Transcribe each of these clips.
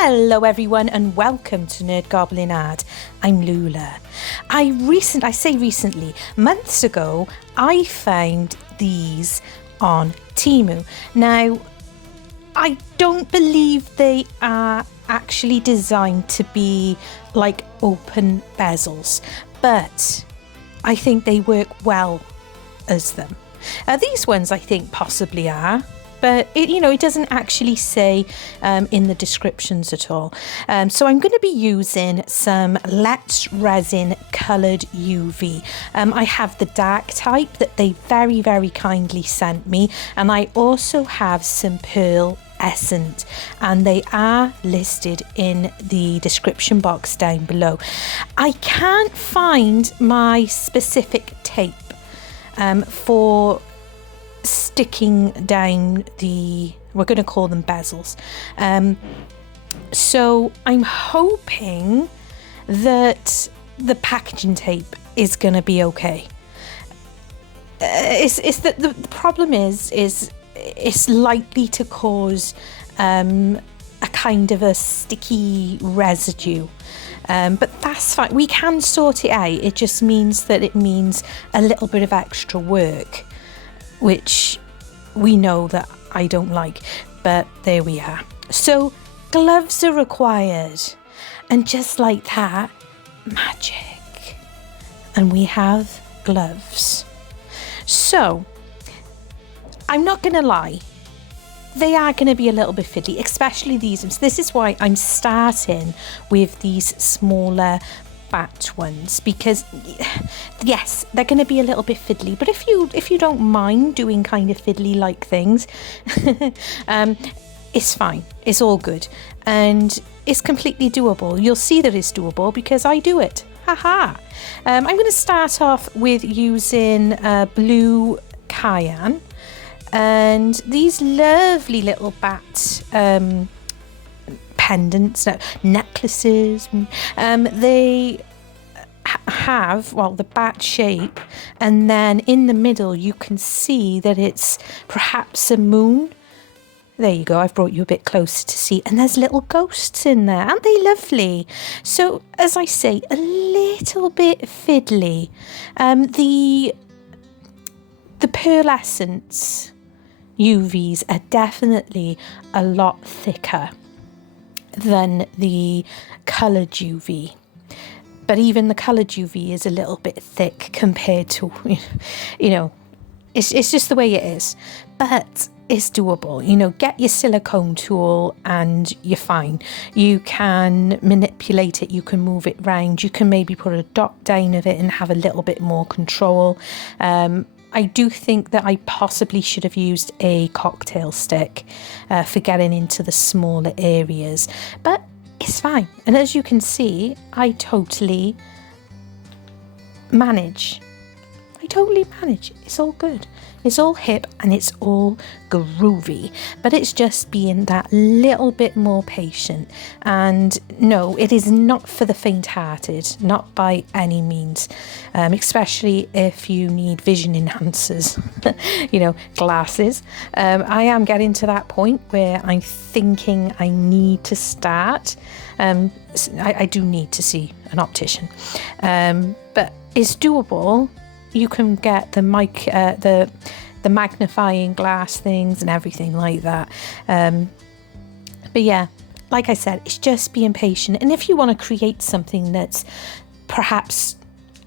Hello everyone and welcome to Nerd Goblin Ad. I'm Lula. I say recently, months ago, I found these on Temu. Now, I don't believe they are actually designed to be like open bezels, but I think they work well as them. These ones I think possibly are. But it doesn't actually say in the descriptions at all. So I'm going to be using some Let's Resin coloured UV. I have the dark type that they very, very kindly sent me. And I also have some Pearl Essence. And they are listed in the description box down below. I can't find my specific tape for sticking down we're going to call them bezels. So I'm hoping that the packaging tape is going to be okay. It's that the problem is it's likely to cause a kind of a sticky residue. But that's fine. We can sort it out. It just means that it means a little bit of extra work, which we know that I don't like, but there we are. So gloves are required, and just like that, magic, and we have gloves. So I'm not gonna lie, they are going to be a little bit fiddly, especially these ones. This is why I'm starting with these smaller bat ones, because yes, they're going to be a little bit fiddly, but if you don't mind doing kind of fiddly like things, it's fine, it's all good, and it's completely doable. You'll see that it's doable because I do it. Haha. I'm going to start off with using blue cayenne and these lovely little bat pendants, necklaces. They have, well, the bat shape, and then in the middle you can see that it's perhaps a moon. There you go, I've brought you a bit closer to see, and there's little ghosts in there. Aren't they lovely? So, as I say, a little bit fiddly. The pearlescence UVs are definitely a lot thicker than the coloured UV, but even the coloured UV is a little bit thick compared to, it's just the way it is, but it's doable. Get your silicone tool and you're fine. You can manipulate it, you can move it round, you can maybe put a dot down of it and have a little bit more control. I do think that I possibly should have used a cocktail stick for getting into the smaller areas, but it's fine. And as you can see, I totally manage. It's all good. It's all hip and it's all groovy, but it's just being that little bit more patient. And no, it is not for the faint-hearted, not by any means, especially if you need vision enhancers, glasses. I am getting to that point where I'm thinking I need to start. I do need to see an optician, but it's doable. You can get the magnifying glass things and everything like that. But yeah, like I said, it's just being patient. And if you want to create something that's perhaps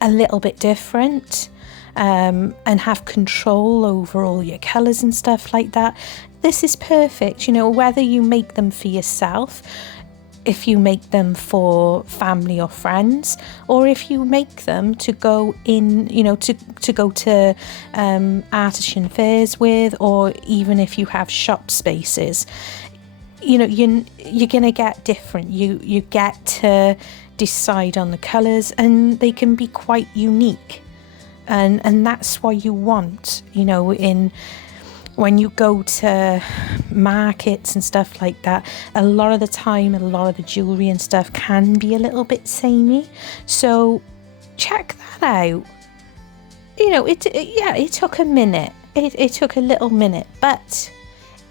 a little bit different, and have control over all your colours and stuff like that, this is perfect. Whether you make them for yourself, if you make them for family or friends, or if you make them to go in, to go to artisan fairs with, or even if you have shop spaces, you're gonna get different. You get to decide on the colours, and they can be quite unique, and that's what you want, when you go to markets and stuff like that. A lot of the time, a lot of the jewellery and stuff can be a little bit samey. So check that out. It took a minute. It took a little minute, but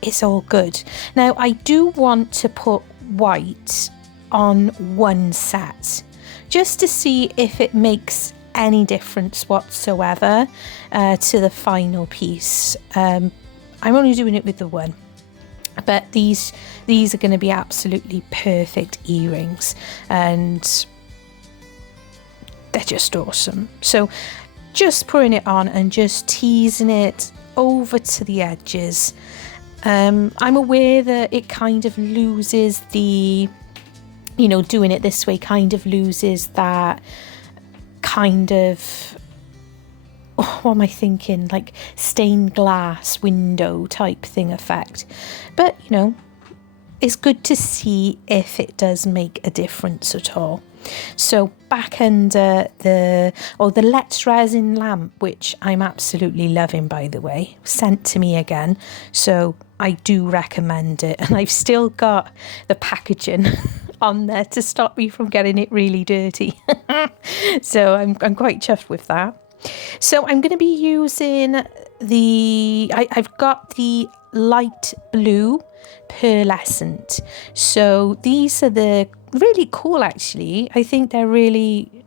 it's all good. Now, I do want to put white on one set just to see if it makes any difference whatsoever to the final piece. I'm only doing it with the one, but these are going to be absolutely perfect earrings, and they're just awesome. So just putting it on and just teasing it over to the edges. I'm aware that it kind of loses the, you know, doing it this way kind of loses that kind of, what am I thinking, like stained glass window type thing effect. But, you know, it's good to see if it does make a difference at all. So back under the Let's Resin lamp, which I'm absolutely loving, by the way, sent to me again, so I do recommend it. And I've still got the packaging on there to stop me from getting it really dirty. So I'm quite chuffed with that. So I'm going to be using I've got the light blue pearlescent. So these are the really cool, actually. I think I really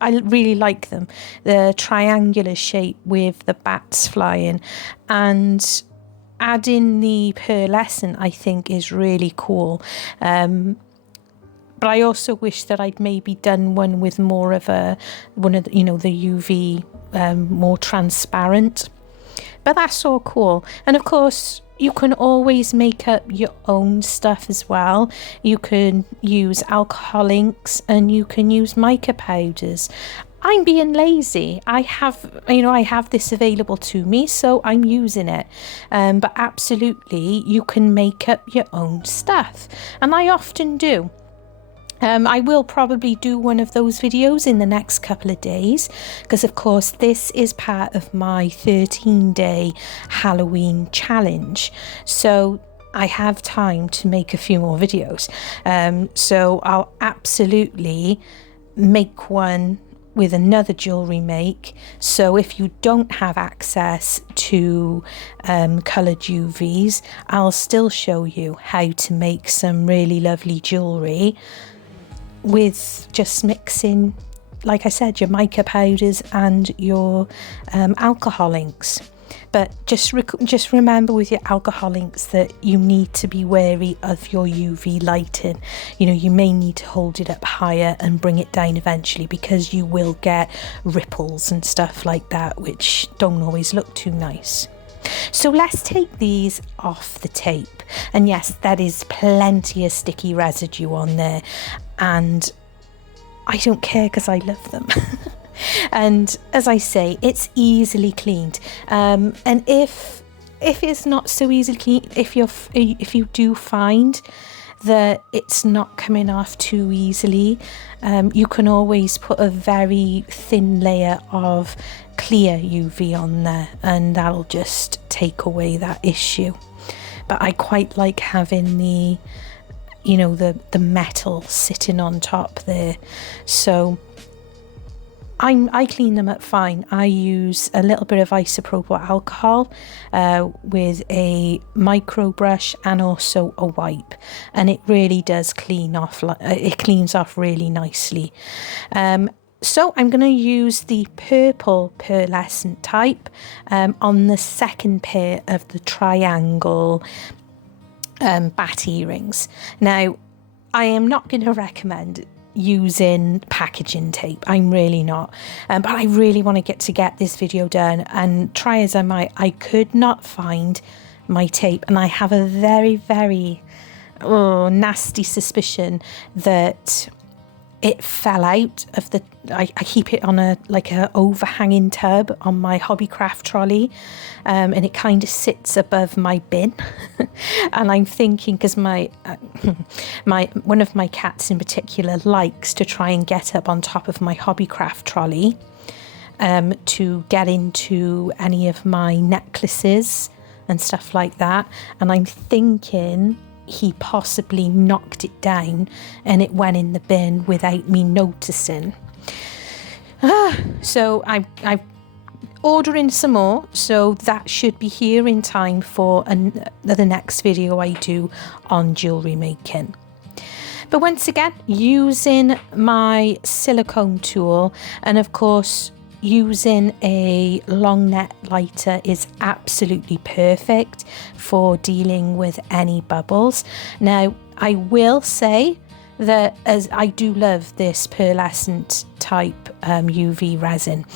like them. The triangular shape with the bats flying, and adding the pearlescent I think is really cool. But I also wish that I'd maybe done one with more of one of the, you know, the UV more transparent. But that's all cool. And of course, you can always make up your own stuff as well. You can use alcohol inks and you can use mica powders. I'm being lazy. I have this available to me, so I'm using it. But absolutely, you can make up your own stuff. And I often do. I will probably do one of those videos in the next couple of days, because of course this is part of my 13-day Halloween challenge, so I have time to make a few more videos. So I'll absolutely make one with another jewellery make. So if you don't have access to coloured UVs, I'll still show you how to make some really lovely jewellery with just mixing, like I said, your mica powders and your alcohol inks. But just remember with your alcohol inks that you need to be wary of your UV lighting. You know, you may need to hold it up higher and bring it down eventually, because you will get ripples and stuff like that, which don't always look too nice. So let's take these off the tape. And yes, that is plenty of sticky residue on there, and I don't care because I love them. And as I say, it's easily cleaned. And if it's not so easily cleaned, if you do find that it's not coming off too easily, you can always put a very thin layer of clear UV on there, and that'll just take away that issue. But I quite like having the, you know, the metal sitting on top there. So I clean them up fine. I use a little bit of isopropyl alcohol with a micro brush and also a wipe, and it really does clean off. It cleans off really nicely. So I'm going to use the purple pearlescent type on the second pair of the triangle bat earrings. Now, I am not going to recommend using packaging tape. I'm really not. But I really want to get this video done, and try as I might, I could not find my tape, and I have a very, very nasty suspicion that it fell out of the, I keep it on a overhanging tub on my hobbycraft trolley, and it kind of sits above my bin. And I'm thinking, because one of my cats in particular likes to try and get up on top of my hobbycraft trolley to get into any of my necklaces and stuff like that, and I'm thinking he possibly knocked it down and it went in the bin without me noticing. So I'm ordering some more, so that should be here in time for the next video I do on jewellery making. But once again, using my silicone tool, and of course using a long net lighter is absolutely perfect for dealing with any bubbles. Now, I will say that as I do love this pearlescent type UV resin,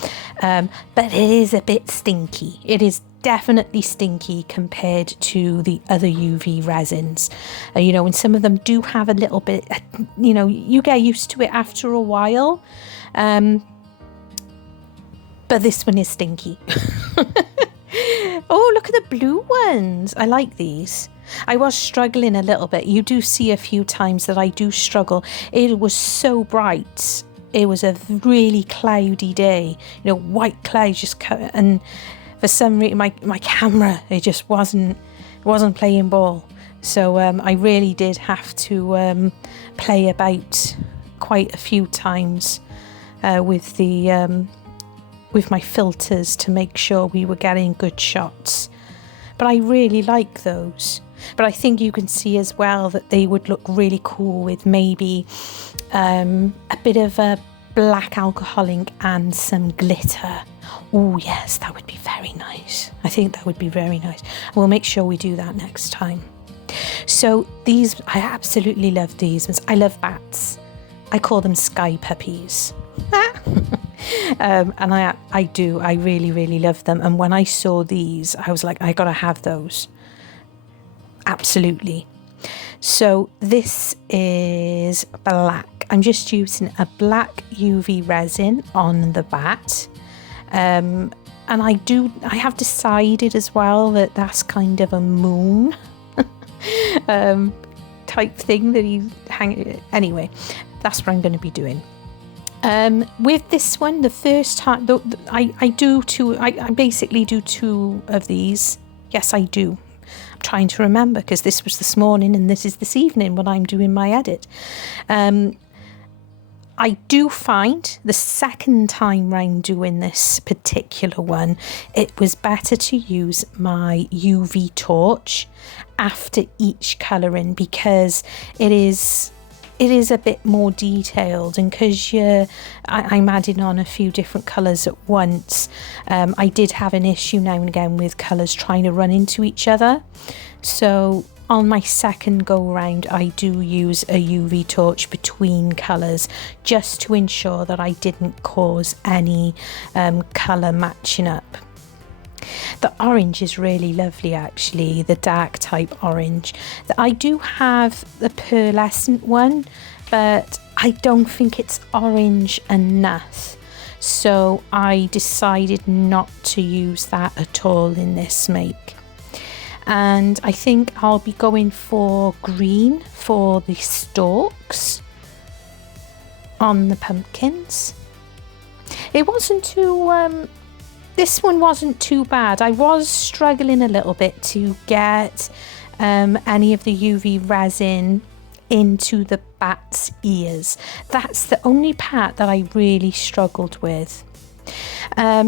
but it is a bit stinky. It is definitely stinky compared to the other UV resins, you know, and some of them do have a little bit, you know, you get used to it after a while, but this one is stinky. Oh, look at the blue ones. I like these. I was struggling a little bit. You do see a few times that I do struggle. It was so bright. It was a really cloudy day, you know, white clouds just cut, and for some reason my camera, it just wasn't playing ball. So I really did have to play about quite a few times with the with my filters to make sure we were getting good shots. But I really like those. But I think you can see as well that they would look really cool with maybe a bit of a black alcohol ink and some glitter. Oh yes, that would be very nice. I think that would be very nice. We'll make sure we do that next time. So these, I absolutely love these ones. I love bats. I call them sky puppies. And I really love them. And when I saw these, I was like, I gotta have those. Absolutely. So this is black. I'm just using a black UV resin on the bat. And I have decided as well that that's kind of a moon type thing that you hang. Anyway, that's what I'm going to be doing. With this one, the first time, I basically do two of these. Yes, I do. I'm trying to remember because this was this morning and this is this evening when I'm doing my edit. I do find the second time round doing this particular one, it was better to use my UV torch after each colouring because it is a bit more detailed, and because I'm adding on a few different colours at once, I did have an issue now and again with colours trying to run into each other. So on my second go round, I do use a UV torch between colours just to ensure that I didn't cause any colour matching up. The orange is really lovely actually, the dark type orange. I do have the pearlescent one, but I don't think it's orange enough. So I decided not to use that at all in this make. And I think I'll be going for green for the stalks on the pumpkins. It wasn't too, this one wasn't too bad. I was struggling a little bit to get any of the UV resin into the bat's ears. That's the only part that I really struggled with.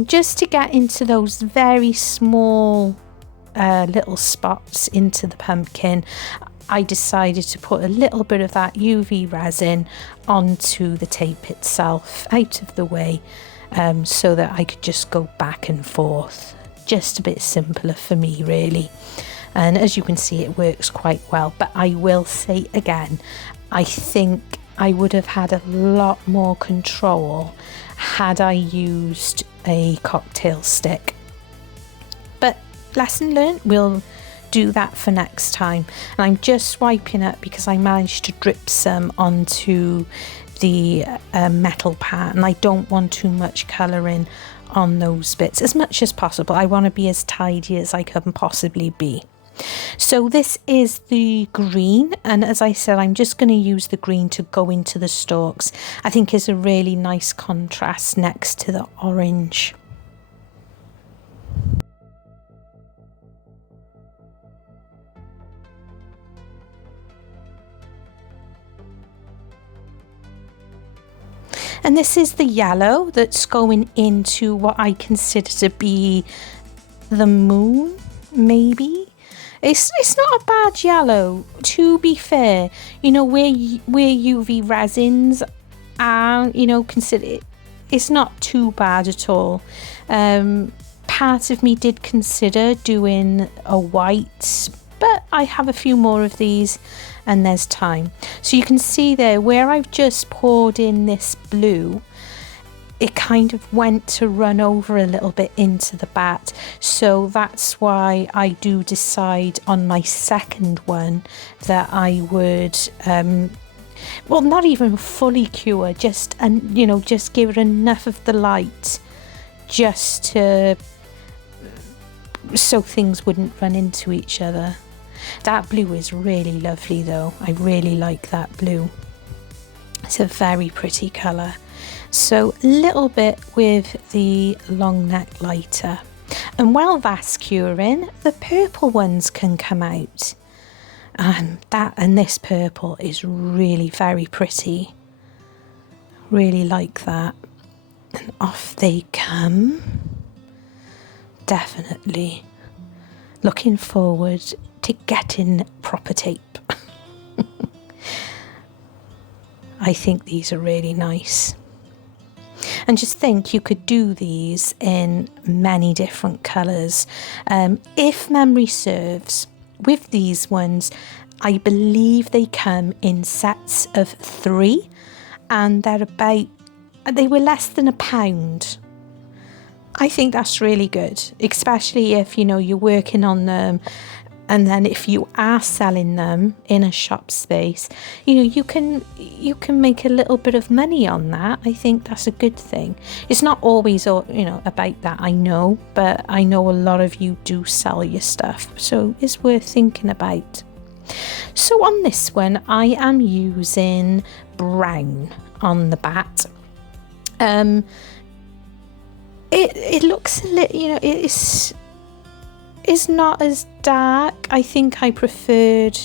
Just to get into those very small little spots into the pumpkin, I decided to put a little bit of that UV resin onto the tape itself, out of the way, so that I could just go back and forth. Just a bit simpler for me really, and as you can see it works quite well. But I will say again, I think I would have had a lot more control had I used a cocktail stick. But lesson learned, we'll do that for next time. And I'm just wiping up because I managed to drip some onto the metal part, and I don't want too much colouring on those bits. As much as possible, I want to be as tidy as I can possibly be. So this is the green, and as I said, I'm just going to use the green to go into the stalks. I think is a really nice contrast next to the orange. And this is the yellow that's going into what I consider to be the moon, maybe. It's not a bad yellow, to be fair. You know, where UV resins are, you know, consider it's not too bad at all. Part of me did consider doing a white, but I have a few more of these and there's time. So you can see there where I've just poured in this blue, it kind of went to run over a little bit into the bat. So that's why I do decide on my second one that I would, well, not even fully cure, just, and you know, just give it enough of the light just to, so things wouldn't run into each other. That blue is really lovely though. I really like that blue. It's a very pretty colour. So a little bit with the long neck lighter. And while that's curing, the purple ones can come out. And this purple is really very pretty. Really like that. And off they come. Definitely looking forward to getting proper tape. I think these are really nice. And just think, you could do these in many different colours. If memory serves, with these ones, I believe they come in sets of 3, and they were less than £1. I think that's really good, especially if, you know, you're working on them, and then if you are selling them in a shop space, you know, you can make a little bit of money on that. I think that's a good thing. It's not always, you know, about that, I know, but I know a lot of you do sell your stuff, so it's worth thinking about. So on this one, I am using brown on the bat. It looks a little, you know, it's not as dark. I think I preferred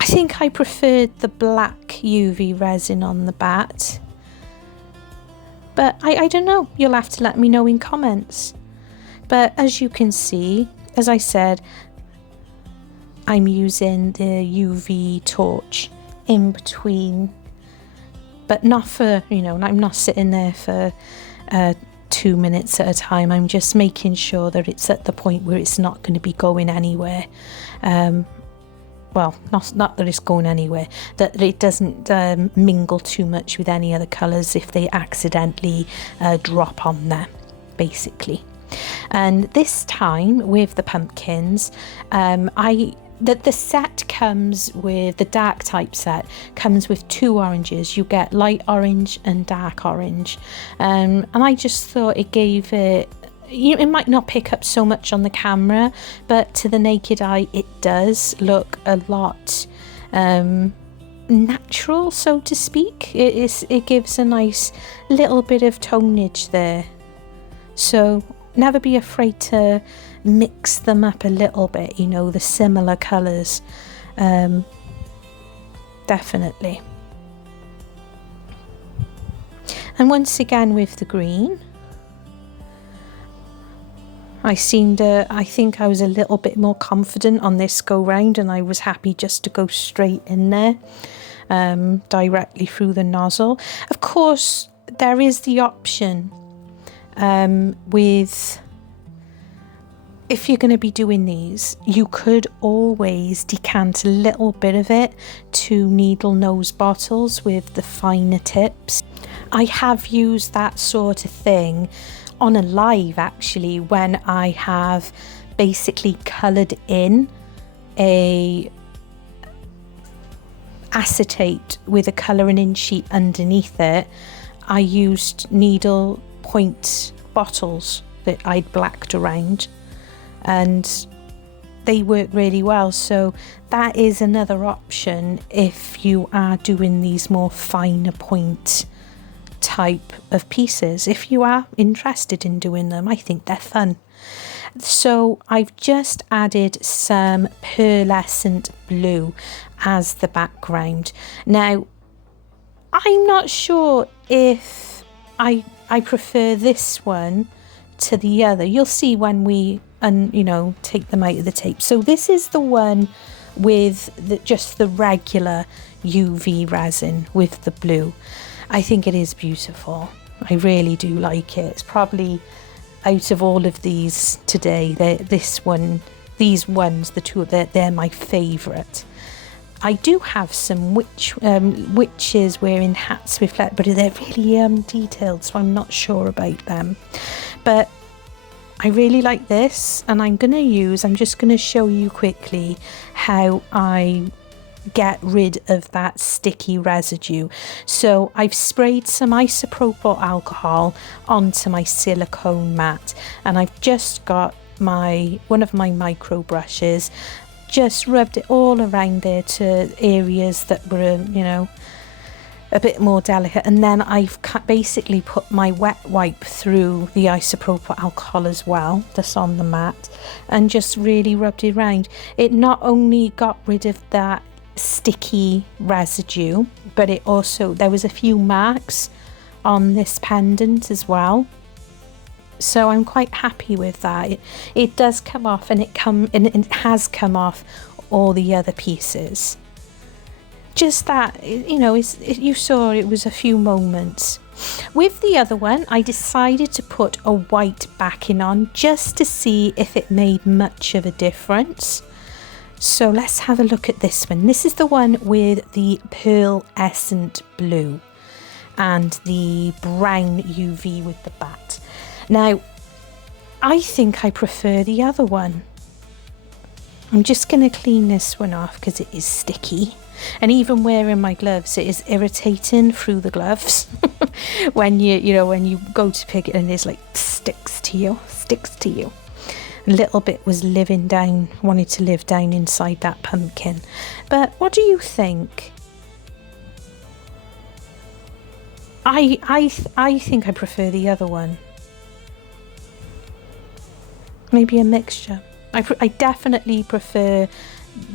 the black UV resin on the bat, but I don't know, you'll have to let me know in comments. But as you can see, as I said, I'm using the UV torch in between, but not for, you know, I'm not sitting there for 2 minutes at a time. I'm just making sure that it's at the point where it's not going to be going anywhere. Well, not that it's going anywhere, that it doesn't mingle too much with any other colours if they accidentally drop on there, basically. And this time with the pumpkins, the set comes with, the dark type set comes with 2 oranges. You get light orange and dark orange, and I just thought it gave it, you know, it might not pick up so much on the camera, but to the naked eye it does look a lot natural, so to speak. It gives a nice little bit of tonage there, so never be afraid to mix them up a little bit, you know, the similar colours. Definitely. And once again with the green, I think I was a little bit more confident on this go round, and I was happy just to go straight in there, directly through the nozzle. Of course, there is the option with, if you're going to be doing these, you could always decant a little bit of it to needle nose bottles with the finer tips. I have used that sort of thing on a live, actually, when I have basically coloured in a acetate with a colouring in sheet underneath it. I used needle point bottles that I'd blacked around, and they work really well. So that is another option if you are doing these more finer point type of pieces. If you are interested in doing them, I think they're fun. So I've just added some pearlescent blue as the background. Now, I'm not sure if I prefer this one to the other. You'll see when we and, you know, take them out of the tape. So this is the one with just the regular UV resin with the blue. I think it is beautiful. I really do like it. It's probably, out of all of these today, these ones, the two, they're my favourite. I do have some witches wearing hats with but they're really detailed, so I'm not sure about them. But I really like this, and I'm just going to show you quickly how I get rid of that sticky residue. So I've sprayed some isopropyl alcohol onto my silicone mat, and I've just got one of my micro brushes, just rubbed it all around there to areas that were, you know, a bit more delicate, and then I've basically put my wet wipe through the isopropyl alcohol as well, that's on the mat, and just really rubbed it around. It not only got rid of that sticky residue, but it also, there was a few marks on this pendant as well, so I'm quite happy with that. It does come off, and it has come off all the other pieces. Just that, you know, you saw it was a few moments. With the other one, I decided to put a white backing on just to see if it made much of a difference. So let's have a look at this one. This is the one with the pearlescent blue and the brown UV with the bat. Now, I think I prefer the other one. I'm just going to clean this one off because it is sticky. And even wearing my gloves, it is irritating through the gloves when when you go to pick it and it's like sticks to you. A little bit was wanted to live down inside that pumpkin. But what do you think? I think I prefer the other one. Maybe a mixture. I definitely prefer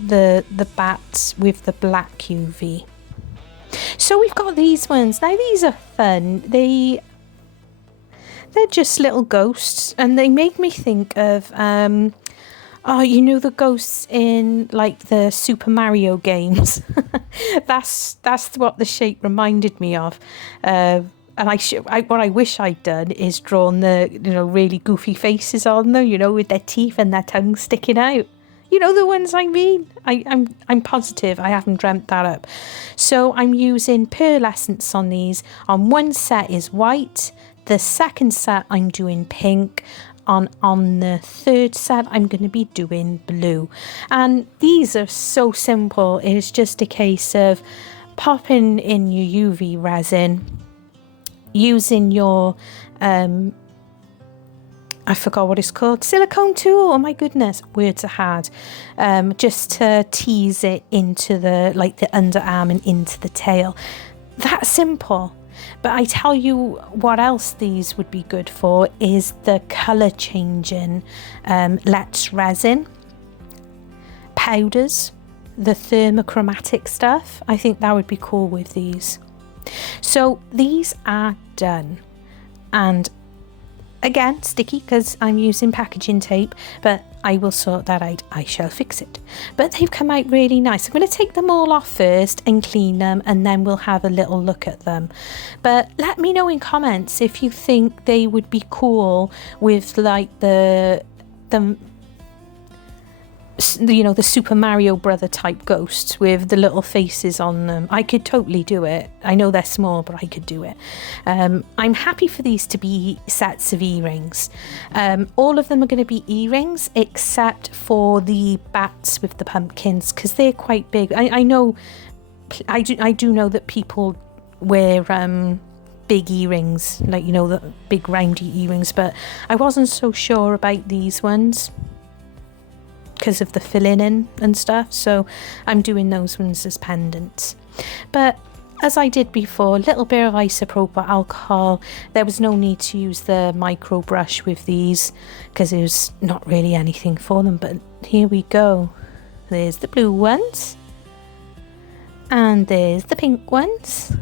the bats with the black UV. So we've got these ones. Now these are fun. They're just little ghosts, and they make me think of you know, the ghosts in like the Super Mario games. that's what the shape reminded me of. And what I wish I'd done is drawn the, you know, really goofy faces on them, you know, with their teeth and their tongue sticking out. You know the ones I mean. I'm positive I haven't dreamt that up. So I'm using pearlescence on these. On one set is white. The second set I'm doing pink. On the third set I'm going to be doing blue. And these are so simple. It's just a case of popping in your UV resin, using your I forgot what it's called, silicone tool, oh my goodness, words are hard, just to tease it into the underarm and into the tail. That simple. But I tell you what else these would be good for is the colour changing Let's Resin powders, the thermochromatic stuff. I think that would be cool with these. So these are done, and again sticky because I'm using packaging tape, but I will sort that out. I shall fix it. But they've come out really nice. I'm going to take them all off first and clean them, and then we'll have a little look at them. But let me know in comments if you think they would be cool with like the Super Mario Brother type ghosts with the little faces on them. I could totally do it. I know they're small, but I could do it. I'm happy for these to be sets of earrings. All of them are going to be earrings except for the bats with the pumpkins, because they're quite big. I do know that people wear big earrings, like, you know, the big roundy earrings, but I wasn't so sure about these ones because of the filling in and stuff, so I'm doing those ones as pendants. But as I did before, a little bit of isopropyl alcohol. There was no need to use the micro brush with these because there was not really anything for them, but here we go. There's the blue ones and there's the pink ones.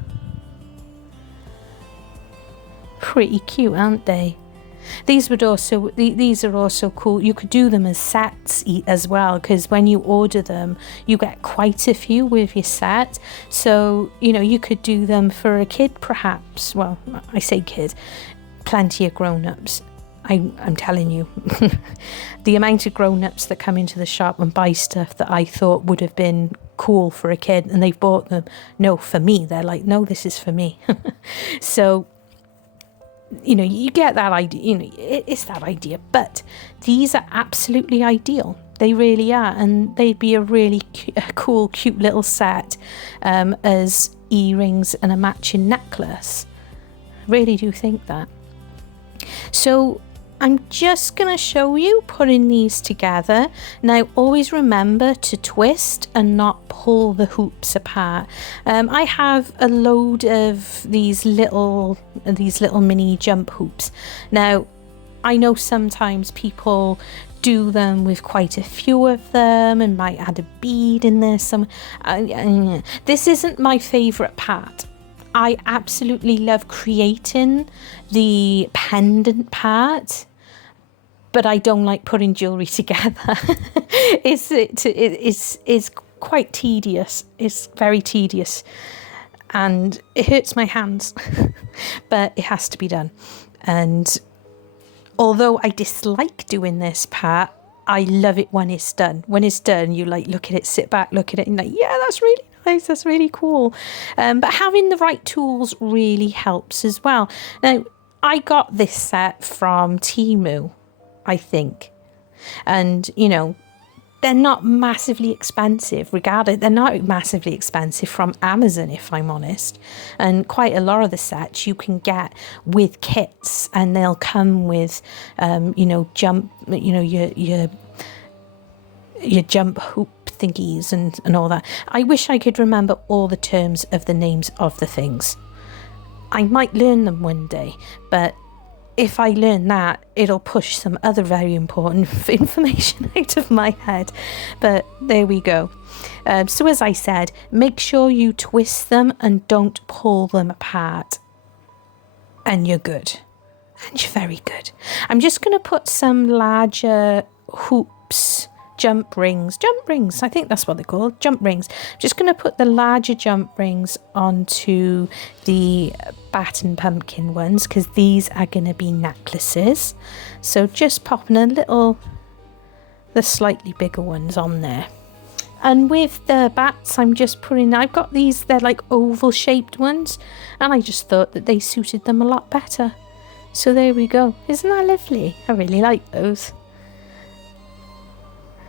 Pretty cute, aren't they? These would also, these are also cool. You could do them as sets as well, because when you order them, you get quite a few with your set. So, you know, you could do them for a kid perhaps. Well, I say kid, plenty of grown-ups. I'm telling you, the amount of grown-ups that come into the shop and buy stuff that I thought would have been cool for a kid, and they've bought them, no, for me. They're like, no, this is for me. So, you know, you get that idea, you know, it's that idea, but these are absolutely ideal. They really are, and they'd be a really cool, cute little set as earrings and a matching necklace. I really do think that. So I'm just going to show you putting these together. Now, always remember to twist and not pull the hoops apart. I have a load of these little mini jump hoops. Now, I know sometimes people do them with quite a few of them and might add a bead in there. This isn't my favourite part. I absolutely love creating the pendant part, but I don't like putting jewellery together. It's quite tedious. It's very tedious, and it hurts my hands, but it has to be done. And although I dislike doing this part, I love it when it's done. When it's done, you like look at it, sit back, look at it, and like, yeah, that's really nice, that's really cool. But having the right tools really helps as well. Now, I got this set from Temu, I think, and you know, they're not massively expensive. They're not massively expensive from Amazon, if I'm honest. And quite a lot of the sets you can get with kits, and they'll come with, you know, your jump hoop thingies and all that. I wish I could remember all the terms of the names of the things. I might learn them one day, but if I learn that, it'll push some other very important information out of my head. But there we go. So as I said, make sure you twist them and don't pull them apart. And you're good. And you're very good. I'm just going to put some larger hoops, jump rings, I think that's what they're called, jump rings. Just going to put the larger jump rings onto the batten pumpkin ones, because these are going to be necklaces. So just popping the slightly bigger ones on there. And with the bats, I'm just putting, I've got these, they're like oval shaped ones, and I just thought that they suited them a lot better. So there we go. Isn't that lovely? I really like those.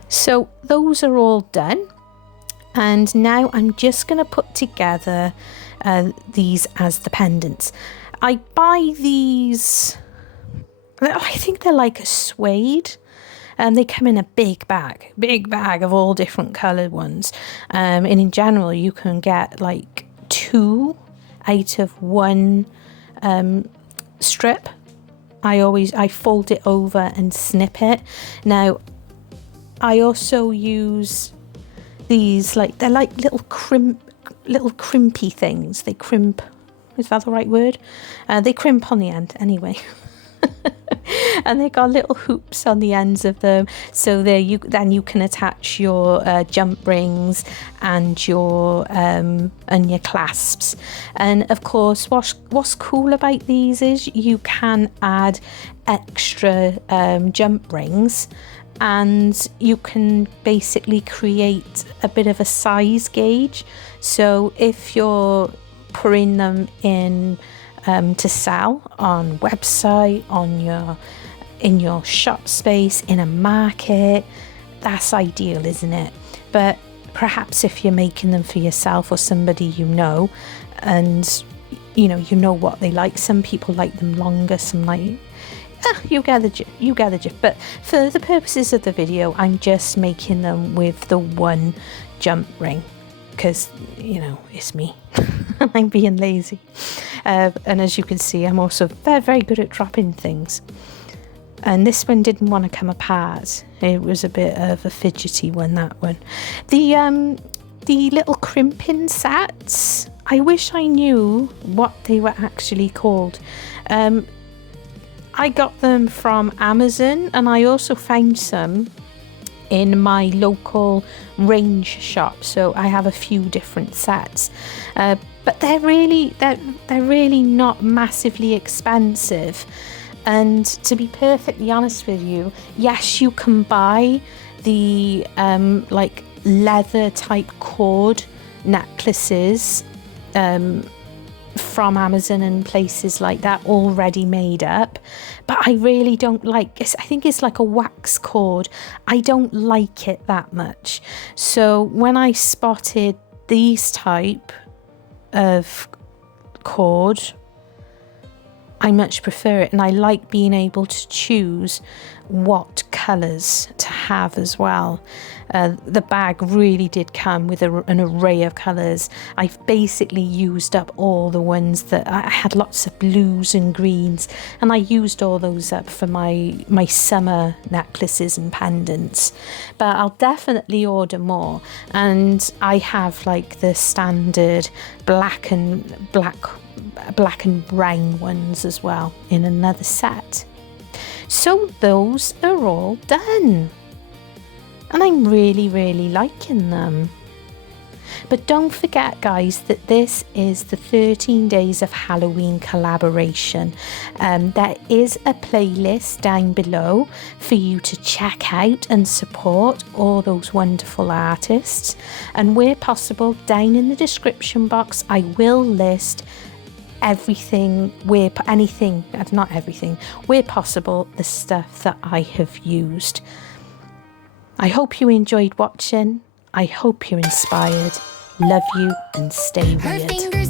So those are all done, and now I'm just going to put together these as the pendants. I buy these, I think they're like a suede, and they come in a big bag of all different coloured ones, and in general you can get like 2 out of 1 strip. I fold it over and snip it. Now I also use these, like, they're like little crimpy things. They crimp, is that the right word? They crimp on the end anyway. And they got little hoops on the ends of them, so then you can attach your jump rings and your clasps. And of course, what's cool about these is you can add extra jump rings, and you can basically create a bit of a size gauge. So if you're putting them in to sell on website, in your shop space, in a market, that's ideal, isn't it? But perhaps if you're making them for yourself or somebody you know, and you know what they like. Some people like them longer, some like, you get the gist. But for the purposes of the video, I'm just making them with the 1 jump ring, because it's me. I'm being lazy, and as you can see, I'm also very, very good at dropping things. And this one didn't want to come apart. It was a bit of a fidgety one, that one. The little crimping sets, I wish I knew what they were actually called. I got them from Amazon, and I also found some in my local range shop, so I have a few different sets, but they're really not massively expensive. And to be perfectly honest with you, yes, you can buy the like leather type cord necklaces from Amazon and places like that already made up, but I really don't like it. I think it's like a wax cord. I don't like it that much. So when I spotted these type of cord, I much prefer it, and I like being able to choose what colours to have as well. The bag really did come with an array of colours. I've basically used up all the ones that I had, lots of blues and greens, and I used all those up for my summer necklaces and pendants. But I'll definitely order more, and I have like the standard black and brown ones as well in another set. So those are all done, and I'm really liking them. But don't forget, guys, that this is the 13 Days of Halloween collaboration. There is a playlist down below for you to check out and support all those wonderful artists, and where possible, down in the description box I will list everything, where possible, the stuff that I have used. I hope you enjoyed watching. I hope you're inspired. Love you, and stay weird.